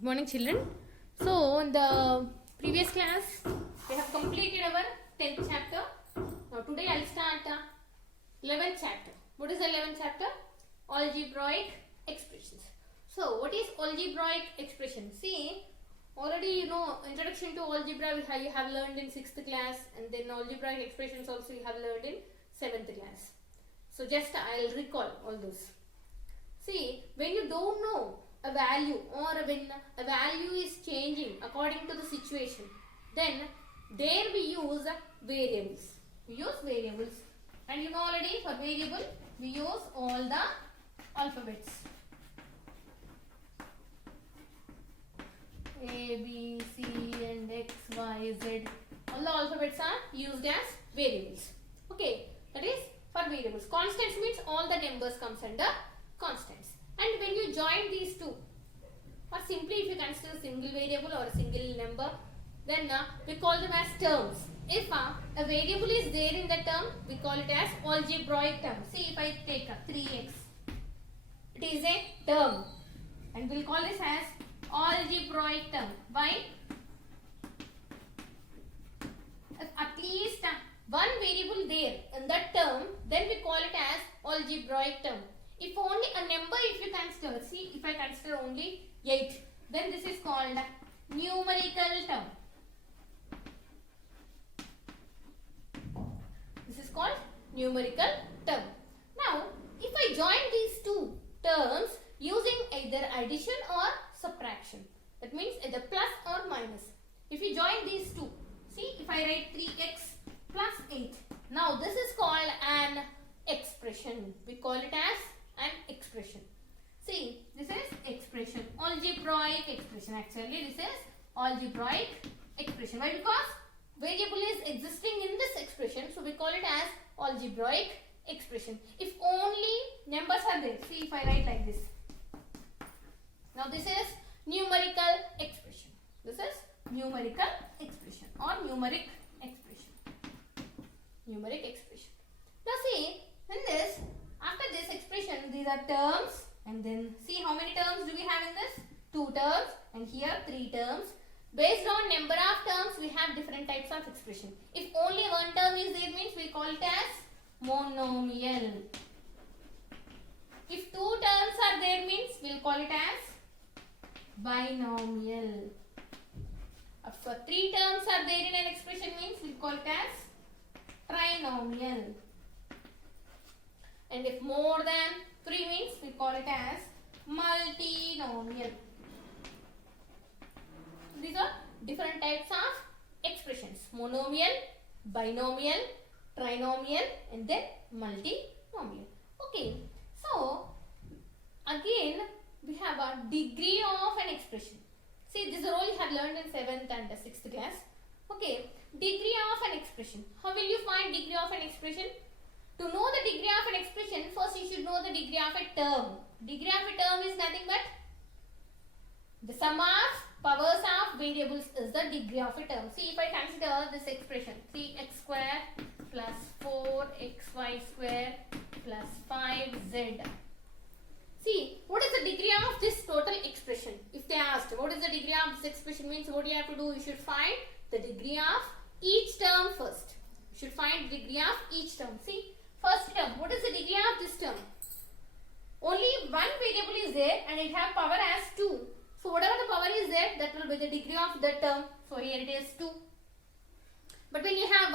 Good morning, children. So, in the previous class, we have completed our 10th chapter. Now, today I'll start 11th chapter. What is the 11th chapter? Algebraic expressions. So, what is algebraic expression? See, already you know introduction to algebra you have learned in 6th class, and then algebraic expressions also you have learned in 7th class. So, just I'll recall all those. See, when you don't know a value or when a value is changing according to the situation, then there we use variables. We use variables, and you know already for variable we use all the alphabets. A, B, C and X, Y, Z. All the alphabets are used as variables. Okay, that is for variables. Constants means all the numbers comes under constants. And when you join these two, or simply if you consider a single variable or a single number, then we call them as terms. If a variable is there in the term, we call it as algebraic term. See, if I take 3x, it is a term, and we'll call this as algebraic term. Why? If at least one variable there in that term, then we call it as algebraic term. If only a number, if you consider, see, if I consider only 8, then this is called numerical term. This is called numerical term. Now, if I join these two terms using either addition or subtraction, that means either plus or minus. If you join these two, see, if I write 3x plus 8, now this is called an expression. We call it as an expression. See, this is expression, algebraic expression. Actually, this is algebraic expression. Why? Because variable is existing in this expression, so we call it as algebraic expression. If only numbers are there, see, if I write like this. Now, this is numerical expression. This is numerical expression or numeric expression. Numeric expression. Now, see, in this, after this expression, these are terms, and then see how many terms do we have in this? 2 terms, and here 3 terms. Based on number of terms, we have different types of expression. If only one term is there, means we call it as monomial. If 2 terms are there, means we'll call it as binomial. If 3 terms are there in an expression, means we'll call it as trinomial. And if more than 3 means we call it as multinomial. These are different types of expressions: monomial, binomial, trinomial, and then multinomial. Okay, so again we have a degree of an expression. See, this is all you have learned in 7th and 6th class. Okay, degree of an expression. How will you find degree of an expression? To know the degree of an expression, first you should know the degree of a term. Degree of a term is nothing but the sum of powers of variables is the degree of a term. See, if I consider this expression, 3x square plus 4xy square plus 5z. See, what is the degree of this total expression? If they asked, what is the degree of this expression, means what you have to do, you should find the degree of each term first. You should find the degree of each term. See, first term, what is the degree of this term? Only one variable is there and it have power as 2. So, whatever the power is there, that will be the degree of the term. So, here it is 2. But when you have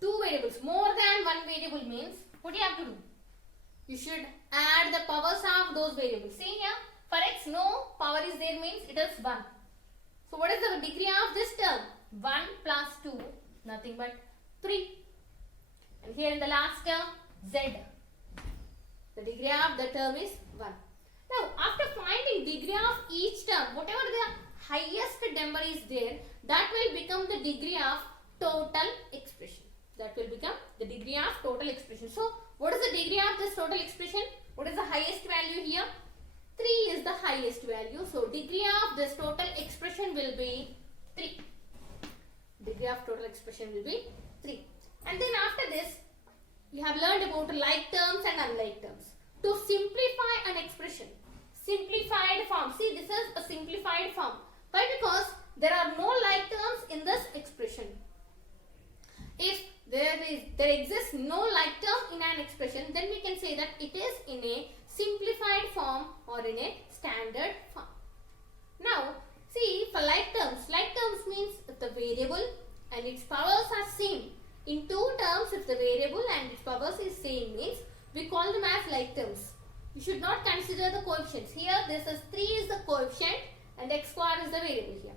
2 variables, more than one variable means, what do you have to do? You should add the powers of those variables. See here, for x, no power is there means it is 1. So, what is the degree of this term? 1 plus 2, nothing but 3. And here in the last term, z. The degree of the term is 1. Now, after finding degree of each term, whatever the highest number is there, that will become the degree of total expression. That will become the degree of total expression. So, what is the degree of this total expression? What is the highest value here? 3 is the highest value. So, degree of this total expression will be 3. Degree of total expression will be 3. And then after this, you have learned about like terms and unlike terms. To simplify an expression, simplified form. See, this is a simplified form. Why? Because there are no like terms in this expression. If there exists no like term in an expression, then we can say that it is in a simplified form or in a standard form. Now, see, for like terms means if the variable and its powers are same. In two terms, if the variable and its powers is same, means we call them as like terms. You should not consider the coefficients. Here, this is 3 is the coefficient and x square is the variable here.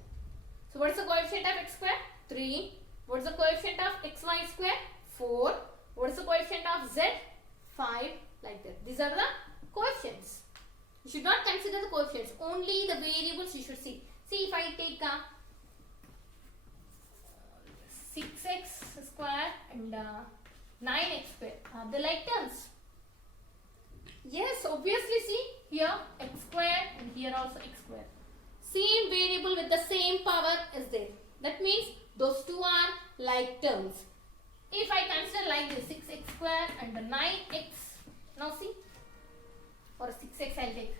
So, what is the coefficient of x square? 3. What is the coefficient of xy square? 4. What is the coefficient of z? 5. Like that. These are the coefficients. You should not consider the coefficients. Only the variables you should see. See, if I take 6x square and 9x square, are they like terms? Yes, obviously. See, here x square and here also x square. Same variable with the same power is there. That means those two are like terms. If I consider like this 6x square and the 9x, now see, or 6x I'll take.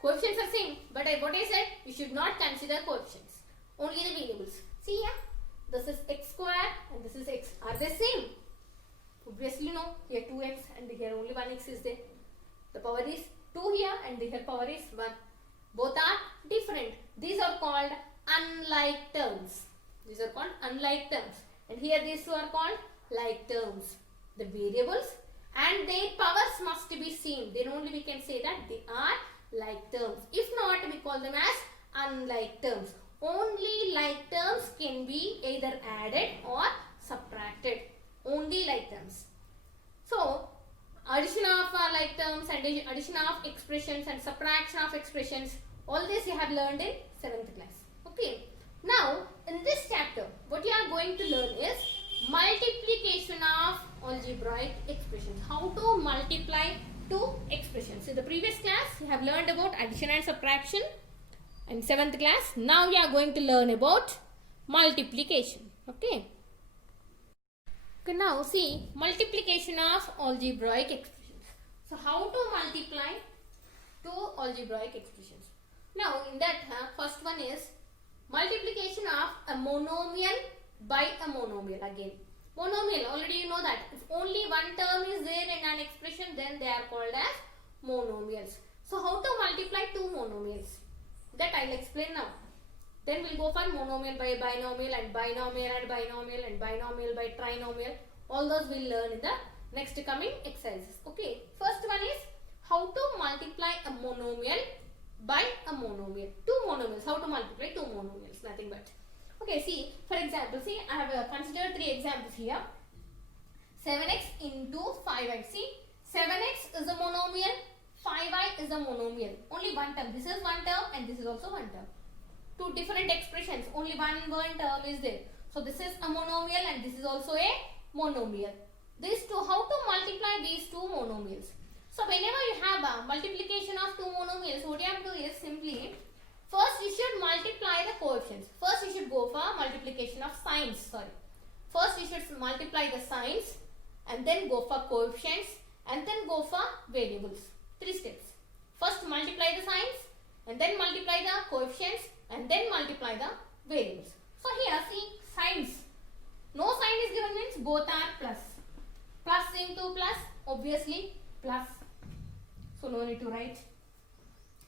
Coefficients are same, but what I said, you should not consider coefficients. Only the variables. See here, this is x square and this is x. Are they same? Obviously no. Here 2x and here only 1x is there. The power is 2 here and here power is 1. Both are different. These are called unlike terms. These are called unlike terms. And here these two are called like terms. The variables and their powers must be same. Then only we can say that they are like terms. If not, we call them as unlike terms. Only like terms can be either added or subtracted. Only like terms. So, addition of like terms and addition of expressions and subtraction of expressions, all this you have learned in 7th class. Okay. Now, in this chapter, what you are going to learn is multiplication of algebraic expressions. How to multiply two expressions. In the previous class, you have learned about addition and subtraction. In 7th class, now we are going to learn about multiplication. Okay. Okay, now see multiplication of algebraic expressions. So, how to multiply two algebraic expressions? Now, in that, first one is multiplication of a monomial by a monomial again. Monomial, already you know that. If only one term is there in an expression, then they are called as monomials. So, how to multiply two monomials? That I will explain now. Then we will go for monomial by binomial and binomial and binomial and binomial by trinomial. All those we will learn in the next coming exercises. Okay. First one is how to multiply a monomial by a monomial. Two monomials. How to multiply two monomials. Nothing but. Okay. See. For example. See. I have considered 3 examples here. 7x into 5x. See. 7x is a monomial. 5y is a monomial. Only one term. This is one term and this is also one term. Two different expressions. Only one term is there. So this is a monomial and this is also a monomial. These two, how to multiply these two monomials? So whenever you have a multiplication of two monomials, what you have to do is simply, first you should multiply the coefficients. First you should go for multiplication of signs. First you should multiply the signs and then go for coefficients and then go for variables. 3 steps. First multiply the signs and then multiply the coefficients and then multiply the variables. So here see signs. No sign is given means both are plus. Plus into plus, obviously plus. So no need to write.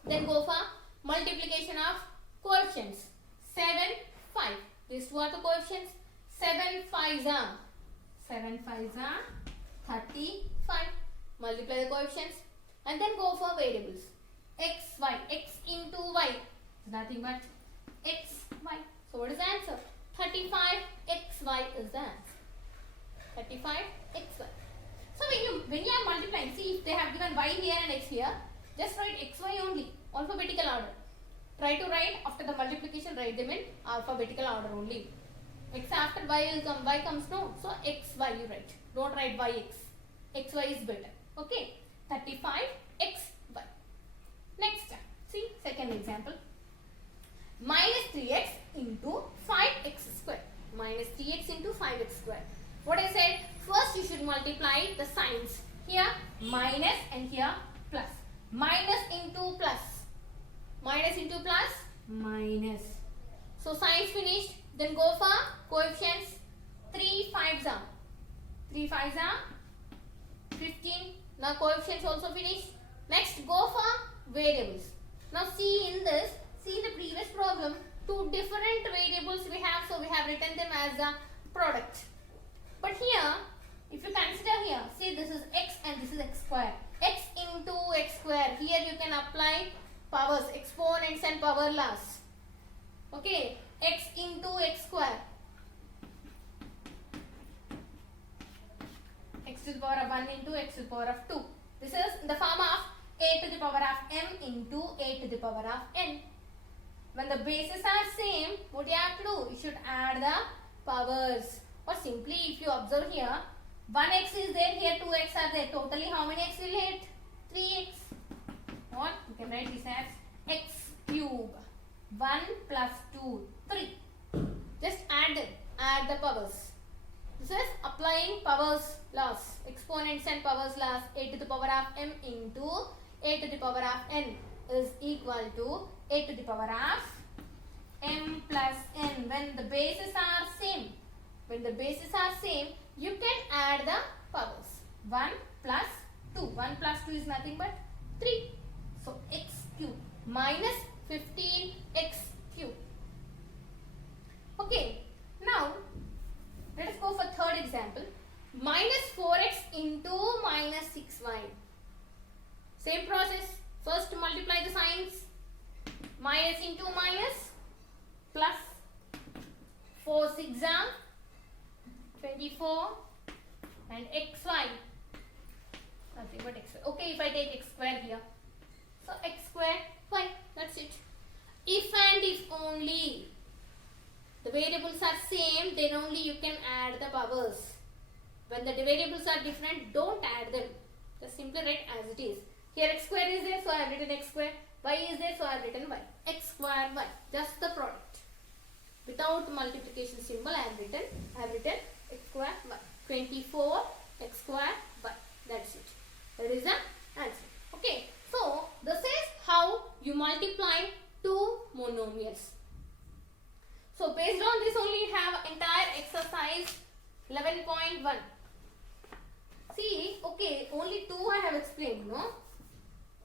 Then go for multiplication of coefficients. 7, 5. These two are the coefficients. 7 5s are 35. Multiply the coefficients and then go for variables. X, y. X into y is nothing but x, y. So what is the answer? 35 x, y is the answer. 35 x, y. So when you are multiplying, see if they have given y here and x here, just write x, y only, alphabetical order. Try to write after the multiplication, write them in alphabetical order only. X after y will come, y comes no. So x, y you write. Don't write y, x. X, y is better. Okay. 35 x, y. Next, see second example. Minus 3x into 5x square. Minus 3x into 5x square. What I said, first you should multiply the signs. Here minus and here plus. Minus into plus. Minus into plus. Minus. So signs finished. Then go for coefficients. 3 5s are 3 5s are 15. Now coefficients also finished. Next go for variables. Now see in this, see the previous problem, two different variables we have, so we have written them as a product. But here, if you consider here, see this is x and this is x square. X into x square. Here you can apply powers, exponents and power laws. Okay, x into x square. X to the power of 1 into x to the power of 2. This is in the form of a to the power of m into a to the power of n. When the bases are same, what you have to do? You should add the powers. Or simply if you observe here, 1x is there, here 2x are there. Totally how many x will hit? 3x. What? You can write this as x cube. 1 plus 2, 3. Just add them. Add the powers. This is applying powers laws. Exponents and powers laws. A to the power of m into a to the power of n is equal to a to the power of m plus n. When the bases are same, you can add the powers. 1 plus 2. 1 plus 2 is nothing but 3. So x cube minus 15x cube. Okay. Now let us go for third example. Minus 4x into minus 6y. Same process. First multiply the signs. Minus into minus plus 4 6 are 24 and xy. Nothing but x. Okay, if I take x square here. So x square y. That's it. If and if only the variables are same, then only you can add the powers. When the variables are different, don't add them. Just simply write as it is. Here x square is there, so I have written x square. Y is there, so I have written y. X square y. Just the product. Without multiplication symbol, I have written x square y. 24 x square y. That's it. That is the answer. Okay. So this is how you multiply two monomials. So based on this only you have entire exercise 11.1. See, okay, only two I have explained, no?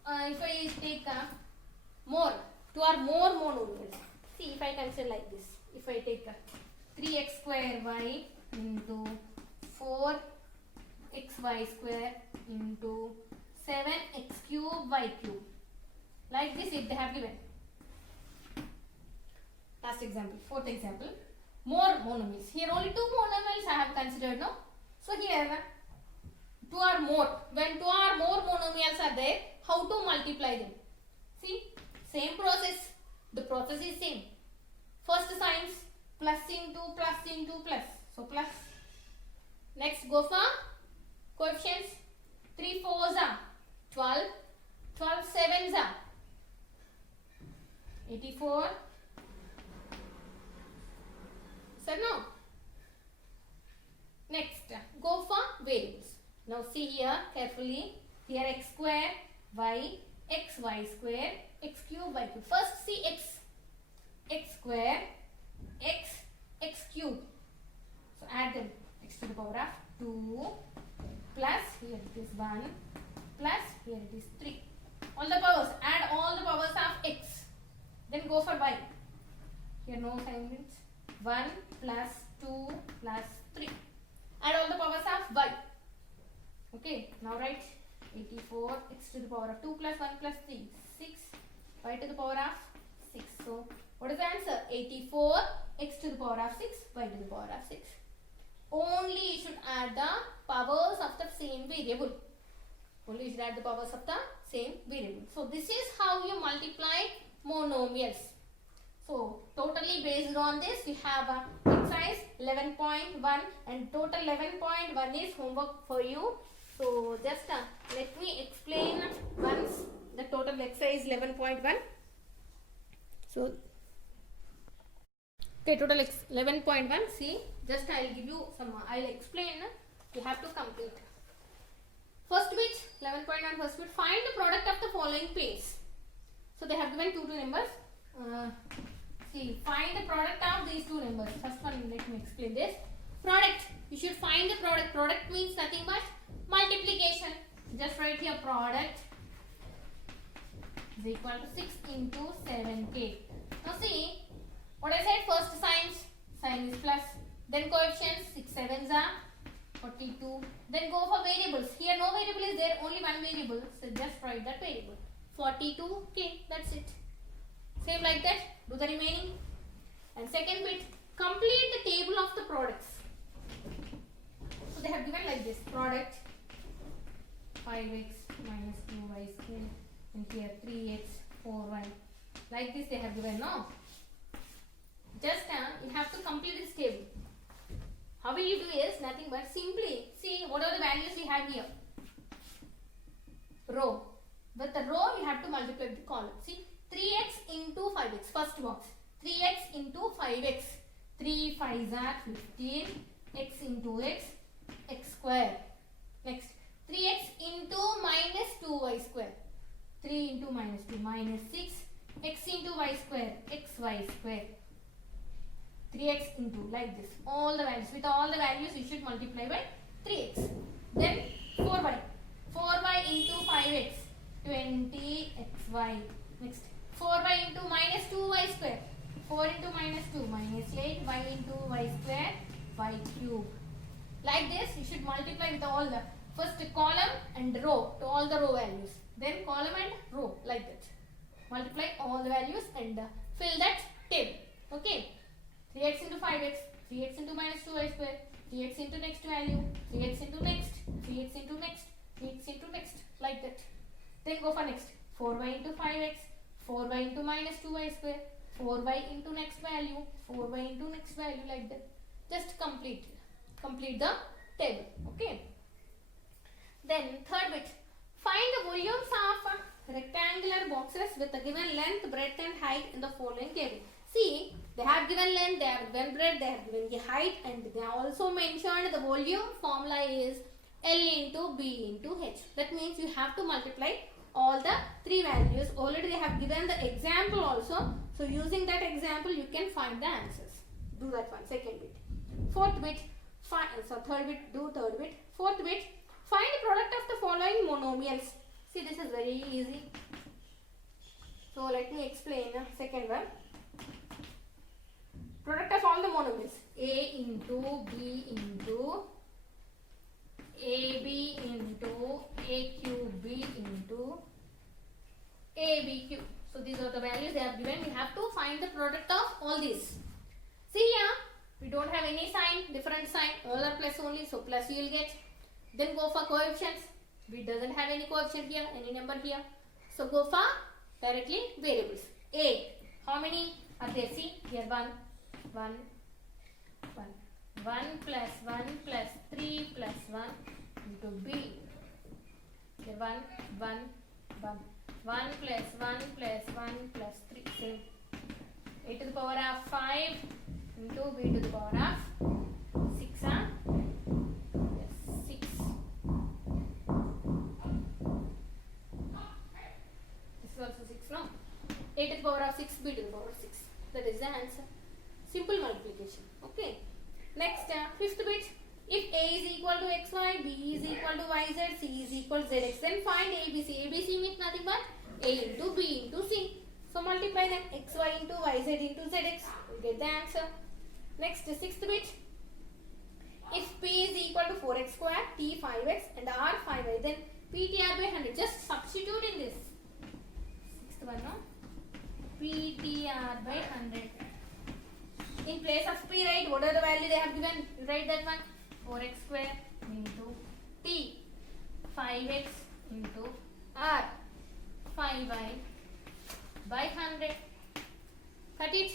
If I take more, two or more monomials. See, if I consider like this, if I take 3x square y into 4xy square into 7x cube y cube. Like this, if they have given. Last example, fourth example. More monomials. Here only two monomials I have considered, no? So here, two or more. When two or more monomials are there, how to multiply them? See, same process. The process is same. First signs, plus into plus into plus. So plus. Next go for coefficients. 3 4s are 12. 12 7s are 84. So now, next go for variables. Now see here carefully. Here x square y, x y square, x cube y cube. First see x square, x cube. So add them. X to the power of 2 plus here it is 1 plus here it is 3. All the powers. Add all the powers of x. Then go for y. Here no sign means 1 plus 2 plus 3. Add all the powers of y. Okay, now write 84 x to the power of 2 plus 1 plus 3, 6, y to the power of 6. So, what is the answer? 84 x to the power of 6, y to the power of 6. Only you should add the powers of the same variable. Only you should add the powers of the same variable. So, this is how you multiply monomials. So, totally based on this, you have exercise 11.1 and total 11.1 is homework for you. So, just let me explain once the total exercise 11.1. So, okay, total 11.1. See, just I will give you some, I will explain. You have to complete. First which? 11.1 first bit. Find the product of the following pairs. So they have given two numbers. See, find the product of these two numbers. First one, let me explain this. Product. You should find the product. Product means nothing but multiplication. Just write here product is equal to 6 into 7k. Now see, what I said, first sign is plus. Then coefficients, 6 sevens are 42. Then go for variables. Here no variable is there, only one variable. So just write that variable. 42k, that's it. Same like that, do the remaining. And second bit, complete the table of the products. So they have given like this, product 5x minus 2y square, and here 3x 4y. Like this they have given, no? Just you have to complete this table. How will you do is nothing but simply see what are the values we have here. Row. With the row you have to multiply the column. See, 3x into 5x, first box. 3x into 5x. 3 5s are 15. X into x, x square. Next, 3x into minus 2y square. 3 into minus 2, minus 6. X into y square, xy square. 3x into, like this, all the values. With all the values you should multiply by 3x. Then 4y. 4y into 5x, 20xy. Next, 4y into minus 2y square. 4 into minus 2, minus 8. Y into y square, y cube. Like this you should multiply with all the first column and row, to all the row values. Then column and row, like that. Multiply all the values and fill that table. Okay. 3x into 5x, 3x into minus 2y square, 3x into next value, 3x into next, 3x into next, 3x into next, like that. Then go for next. 4y into 5x, 4y into minus 2y square, 4y into next value, 4y into next value, like that. Just complete the table. Okay. Then third bit. Find the volumes of rectangular boxes with a given length, breadth and height in the following table. See, they have given length, they have given breadth, they have given the height, and they have also mentioned the volume formula is L into B into H. That means you have to multiply all the three values. Already they have given the example also. So using that example you can find the answers. Do that one. Second bit. Fourth bit. Third bit. Do third bit. Fourth bit. Find the product of the following monomials. See, this is very easy. So let me explain the second one. Product of all the monomials. A into B into AB into A cube B into AB cube. So these are the values they have given. We have to find the product of all these. See here, we don't have any sign, different sign, all are plus only. So plus you will get. Then go for coefficients. We doesn't have any coefficient here, any number here. So go for directly variables. A. How many are there? See here 1 plus 1 plus 3 plus 1 into B. Here 1 plus 1 plus 1 plus 3. Same. A to the power of 5 into B to the power of 6. Yes, 6. This is also 6, no? A to the power of 6, B to the power of 6. That is the answer. Simple multiplication. Okay. Next, fifth bit. If A is equal to xy, B is equal to yz, C is equal to zx, then find ABC. ABC means nothing but A into B into C. So multiply them, xy into yz into zx. You get the answer. Next, sixth bit. If P is equal to 4x square, T 5x and R 5y, then PTR by 100. Just substitute in this. Sixth one, no? PTR by 100. In place of P, right, what are the value they have given? Write that one. 4x square into T, 5x into R, 5y by 100. Cut it.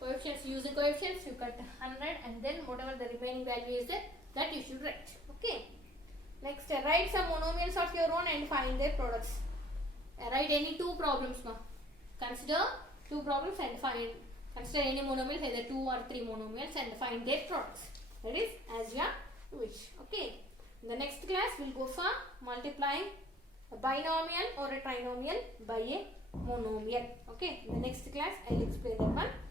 Coefficients, using coefficients, you cut 100 and then whatever the remaining value is there, that you should write. Okay. Next, write some monomials of your own and find their products. Write any two problems now. Consider two problems and find. Consider any monomial, either 2 or 3 monomials and find their products. That is as your wish. Okay. In the next class, we'll go for multiplying a binomial or a trinomial by a monomial. Okay, in the next class, I'll explain that one.